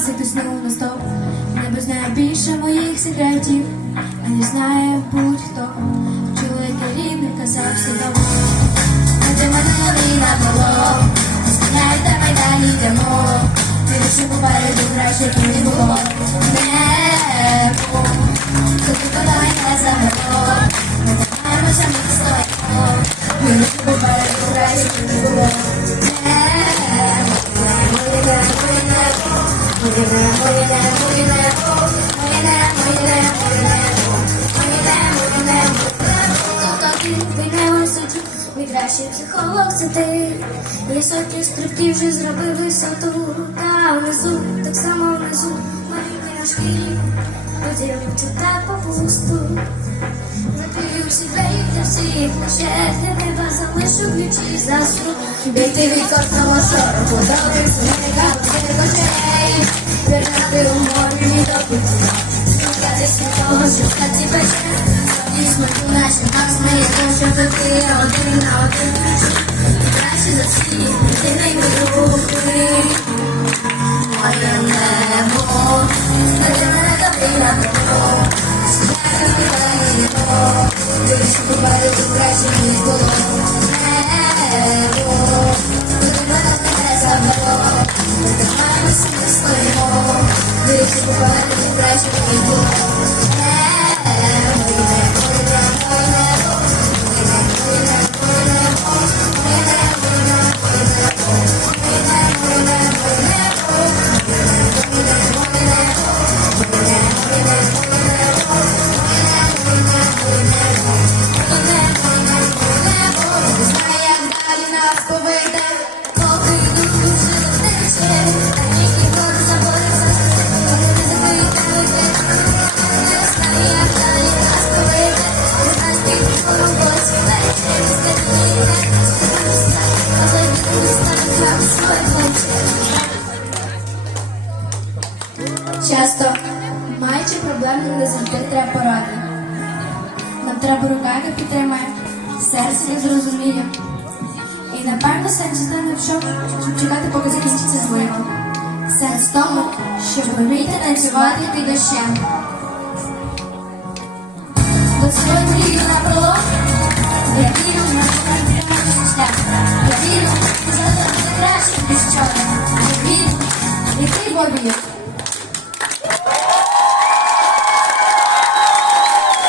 час і тиснув на стоп. Небо знає більше моїх секретів, а не знає будь-хто. Чоловік рівний казав все А ти мене війна було, Зганяйте майдані йдемо, ти Віршу попереду краще висоті, мій кращий психолог це ти. Я сотні стрибків вже зробив висоту. Та внизу, так само внизу, маленький наш Київ. Поділимося так попусту. Закрию всі двері для всіх для неба залишу ключі засну. Бійти від кожного шороху, добрих сміха, всіх очей. Пірнати у морі від опиті. Шукати світлого, шукати пече. І смаку наші нас сміє, що ти Краще за всіх, ти не групи. Часто, маючи проблеми, не завжди треба поради. Нам треба рука, яка підтримає, серце не зрозуміє. І напевно сенс стане в щоб чекати, поки закінчиться злива. Сенс тому, щоб вміти танцювати під дощем. До мрії на пролом